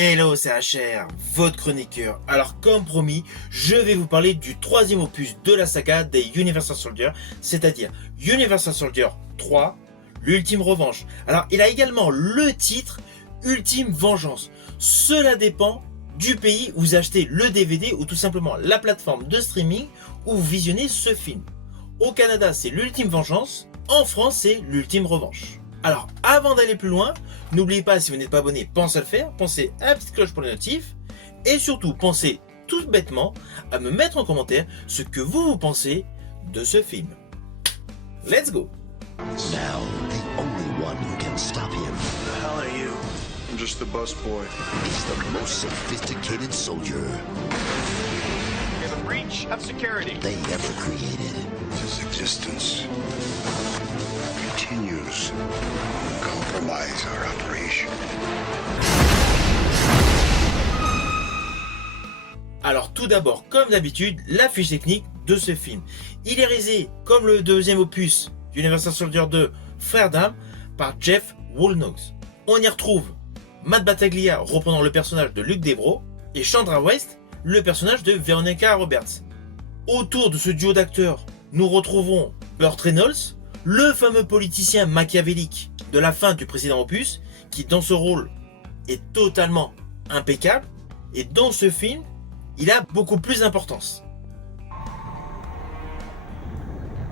Hello, c'est HR, votre chroniqueur. Alors comme promis, je vais vous parler du troisième opus de la saga des Universal Soldier, c'est-à-dire Universal Soldier 3, l'ultime revanche. Alors il a également le titre Ultime Vengeance. Cela dépend du pays où vous achetez le DVD ou tout simplement la plateforme de streaming où vous visionnez ce film. Au Canada, c'est l'Ultime Vengeance. En France, c'est l'Ultime Revanche. Alors, avant d'aller plus loin, n'oubliez pas, si vous n'êtes pas abonné, pensez à le faire, pensez à la petite cloche pour les notifs, et surtout, pensez tout bêtement à me mettre en commentaire ce que vous pensez de ce film. Let's go! Now, the only one who can stop him The hell are you? I'm just the busboy. is the most sophisticated soldier We have a breach of security. they ever created. His existence continues to compromise our operation. Alors tout d'abord, comme d'habitude, la fiche technique de ce film. Il est réalisé, comme le deuxième opus Universal Soldier 2, Frères d'Armes, par Jeff Woolnox. On y retrouve Matt Battaglia reprenant le personnage de Luke Devro et Chandra West, le personnage de Veronica Roberts. Autour de ce duo d'acteurs, nous retrouvons Burt Reynolds, le fameux politicien machiavélique de la fin du précédent opus, qui dans ce rôle est totalement impeccable, et dans ce film, il a beaucoup plus d'importance.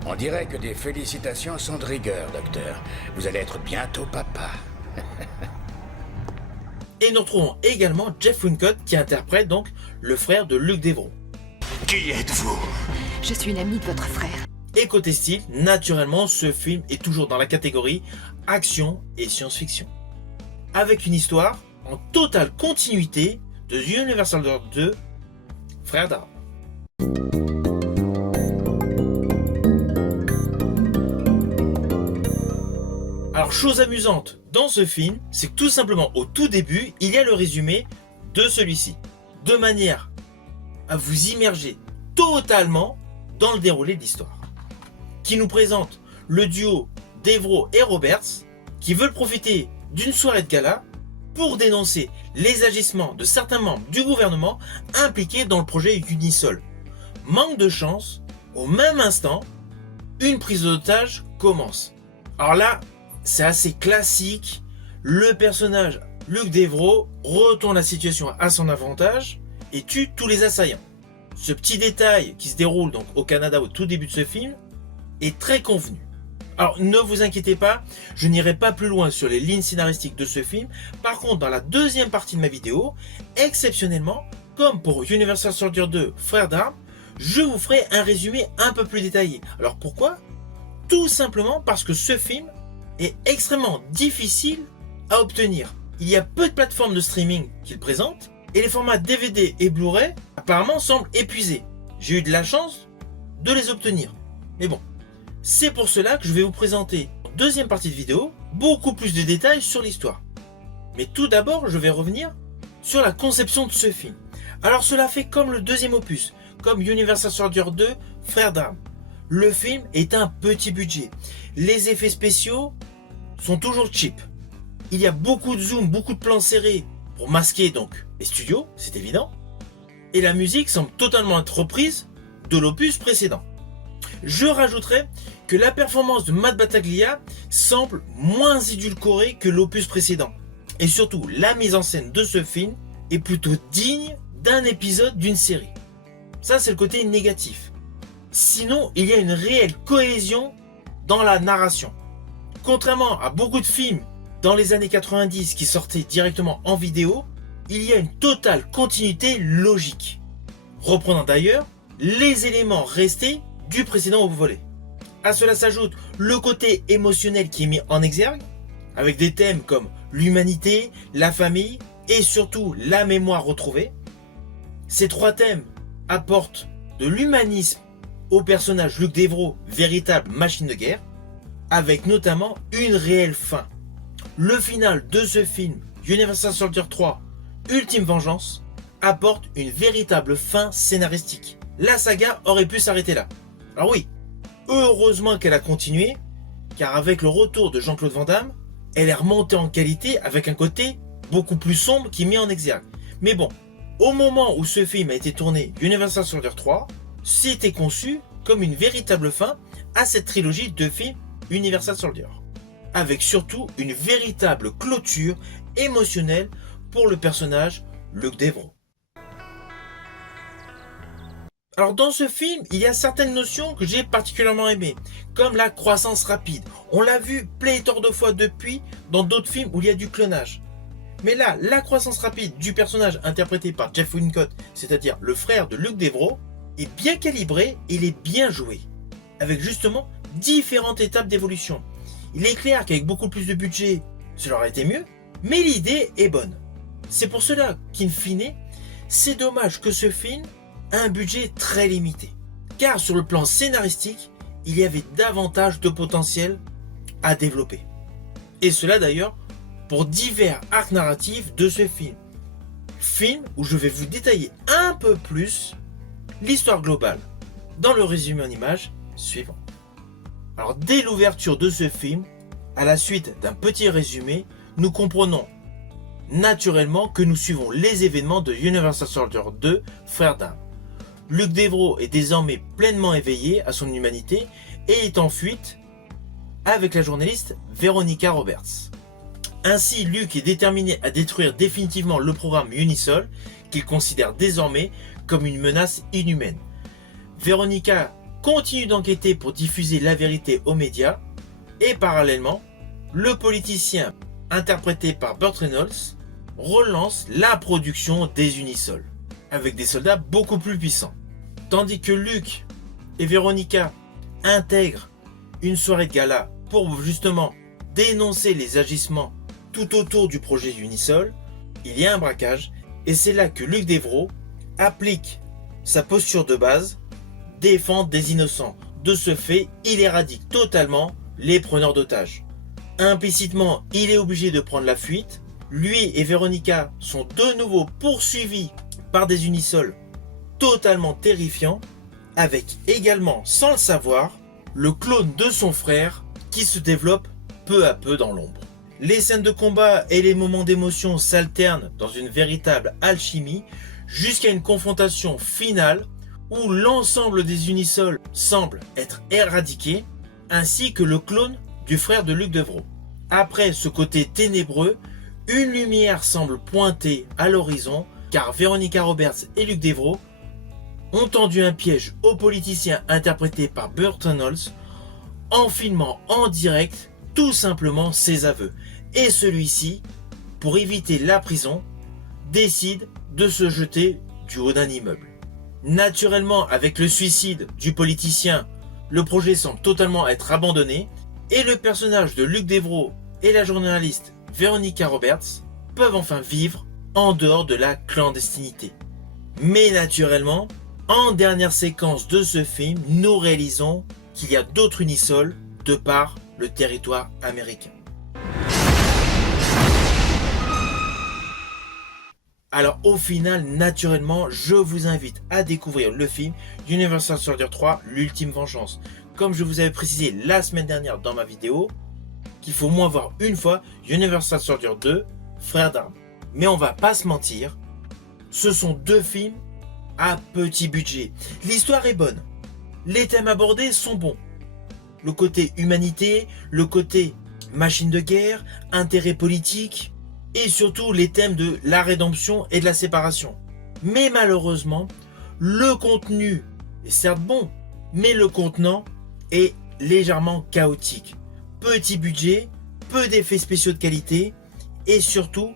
On dirait que des félicitations sont de rigueur, docteur. Vous allez être bientôt papa. Et nous retrouvons également Jeff Wincott qui interprète donc le frère de Luke Devro. Qui êtes-vous? Je suis une amie de votre frère. Et côté style, naturellement, ce film est toujours dans la catégorie action et science-fiction. Avec une histoire en totale continuité de Universal Soldier 2, Frères d'Armes. Alors, chose amusante dans ce film, c'est que tout simplement au tout début, il y a le résumé de celui-ci, de manière à vous immerger totalement dans le déroulé de l'histoire, qui nous présente le duo Devro et Roberts qui veulent profiter d'une soirée de gala pour dénoncer les agissements de certains membres du gouvernement impliqués dans le projet Unisol. Manque de chance, au même instant, une prise d'otage commence. Alors là, c'est assez classique, le personnage Luke Devro retourne la situation à son avantage et tue tous les assaillants. Ce petit détail qui se déroule donc au Canada au tout début de ce film est très convenu. Alors ne vous inquiétez pas, je n'irai pas plus loin sur les lignes scénaristiques de ce film. Par contre, dans la deuxième partie de ma vidéo, exceptionnellement, comme pour Universal Soldier 2, Frères d'Armes, je vous ferai un résumé un peu plus détaillé. Alors pourquoi? Tout simplement parce que ce film est extrêmement difficile à obtenir. Il y a peu de plateformes de streaming qu'il présente et les formats DVD et Blu-ray apparemment semblent épuisés. J'ai eu de la chance de les obtenir. Mais bon, c'est pour cela que je vais vous présenter en deuxième partie de vidéo beaucoup plus de détails sur l'histoire. Mais tout d'abord, je vais revenir sur la conception de ce film. Alors cela fait comme le deuxième opus, comme Universal Soldier 2, Frères d'Armes. Le film est un petit budget. Les effets spéciaux sont toujours cheap. Il y a beaucoup de zoom, beaucoup de plans serrés pour masquer donc les studios, c'est évident. Et la musique semble totalement être reprise de l'opus précédent. Je rajouterai que la performance de Matt Battaglia semble moins édulcorée que l'opus précédent. Et surtout, la mise en scène de ce film est plutôt digne d'un épisode d'une série. Ça, c'est le côté négatif. Sinon, il y a une réelle cohésion dans la narration. Contrairement à beaucoup de films dans les années 90 qui sortaient directement en vidéo, il y a une totale continuité logique, reprenant d'ailleurs les éléments restés du précédent volet. À cela s'ajoute le côté émotionnel qui est mis en exergue, avec des thèmes comme l'humanité, la famille et surtout la mémoire retrouvée. Ces trois thèmes apportent de l'humanisme au personnage Luke Devro, véritable machine de guerre, avec notamment une réelle fin. Le final de ce film, Universal Soldier 3, Ultime Vengeance, apporte une véritable fin scénaristique. La saga aurait pu s'arrêter là. Alors oui, heureusement qu'elle a continué, car avec le retour de Jean-Claude Van Damme, elle est remontée en qualité avec un côté beaucoup plus sombre qui est mis en exergue. Mais bon, au moment où ce film a été tourné, Universal Soldier 3, c'était conçu comme une véritable fin à cette trilogie de films Universal Soldier, avec surtout une véritable clôture émotionnelle pour le personnage Luke Devro. Alors dans ce film, il y a certaines notions que j'ai particulièrement aimées, comme la croissance rapide. On l'a vu pléthore de fois depuis dans d'autres films où il y a du clonage. Mais là, la croissance rapide du personnage interprété par Jeff Wincott, c'est-à-dire le frère de Luke Devro, est bien calibré et il est bien joué, avec justement différentes étapes d'évolution. Il est clair qu'avec beaucoup plus de budget, cela aurait été mieux, mais l'idée est bonne. C'est pour cela qu'in fine, c'est dommage que ce film ait un budget très limité. Car sur le plan scénaristique, il y avait davantage de potentiel à développer. Et cela d'ailleurs pour divers arcs narratifs de ce film. Film où je vais vous détailler un peu plus l'histoire globale dans le résumé en images suivant. Alors dès l'ouverture de ce film, à la suite d'un petit résumé, nous comprenons naturellement que nous suivons les événements de Universal Soldier 2, Frères d'armes. Luke Devro est désormais pleinement éveillé à son humanité et est en fuite avec la journaliste Veronica Roberts. Ainsi, Luke est déterminé à détruire définitivement le programme Unisol, qu'il considère désormais comme une menace inhumaine. Veronica continue d'enquêter pour diffuser la vérité aux médias, et parallèlement, le politicien interprété par Burt Reynolds relance la production des Unisol, avec des soldats beaucoup plus puissants. Tandis que Luke et Veronica intègrent une soirée de gala pour justement dénoncer les agissements tout autour du projet Unisol, il y a un braquage, et c'est là que Luke Devro applique sa posture de base, défendre des innocents. De ce fait, il éradique totalement les preneurs d'otages. Implicitement, il est obligé de prendre la fuite. Lui et Veronica sont de nouveau poursuivis par des Unisols totalement terrifiants, avec également, sans le savoir, le clone de son frère qui se développe peu à peu dans l'ombre. Les scènes de combat et les moments d'émotion s'alternent dans une véritable alchimie jusqu'à une confrontation finale où l'ensemble des Unisols semble être éradiqué, ainsi que le clone du frère de Luke Devro. Après ce côté ténébreux, une lumière semble pointer à l'horizon car Veronica Roberts et Luke Devro ont tendu un piège au politicien interprété par Burt Reynolds en filmant en direct tout simplement ses aveux. Et celui-ci, pour éviter la prison, décide de se jeter du haut d'un immeuble. Naturellement, avec le suicide du politicien, le projet semble totalement être abandonné et le personnage de Luke Devro et la journaliste Veronica Roberts peuvent enfin vivre en dehors de la clandestinité. Mais naturellement, en dernière séquence de ce film, nous réalisons qu'il y a d'autres Unisols de par le territoire américain. Alors au final, naturellement, je vous invite à découvrir le film Universal Soldier 3, l'ultime vengeance. Comme je vous avais précisé la semaine dernière dans ma vidéo, qu'il faut au moins voir une fois Universal Soldier 2, Frères d'armes. Mais on va pas se mentir, ce sont deux films à petit budget. L'histoire est bonne, les thèmes abordés sont bons. Le côté humanité, le côté machine de guerre, intérêt politique, et surtout les thèmes de la rédemption et de la séparation. Mais malheureusement, le contenu est certes bon, mais le contenant est légèrement chaotique. Petit budget, peu d'effets spéciaux de qualité, et surtout,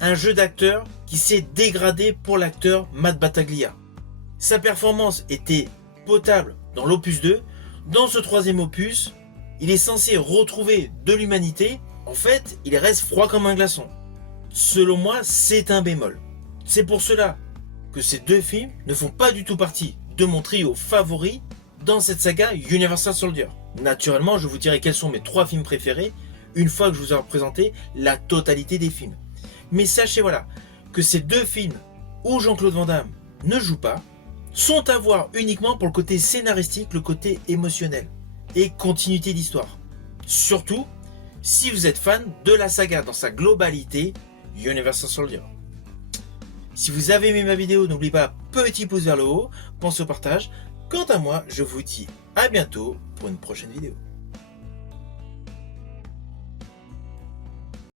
un jeu d'acteur qui s'est dégradé pour l'acteur Matt Battaglia. Sa performance était potable dans l'opus 2, dans ce troisième opus, il est censé retrouver de l'humanité, en fait, il reste froid comme un glaçon. Selon moi, c'est un bémol. C'est pour cela que ces deux films ne font pas du tout partie de mon trio favori dans cette saga Universal Soldier. Naturellement, je vous dirai quels sont mes 3 films préférés une fois que je vous aurai présenté la totalité des films. Mais sachez voilà que ces deux films où Jean-Claude Van Damme ne joue pas sont à voir uniquement pour le côté scénaristique, le côté émotionnel et continuité d'histoire. Surtout si vous êtes fan de la saga dans sa globalité Universal Soldier. Si vous avez aimé ma vidéo, n'oubliez pas, petit pouce vers le haut, pensez au partage. Quant à moi, je vous dis à bientôt pour une prochaine vidéo.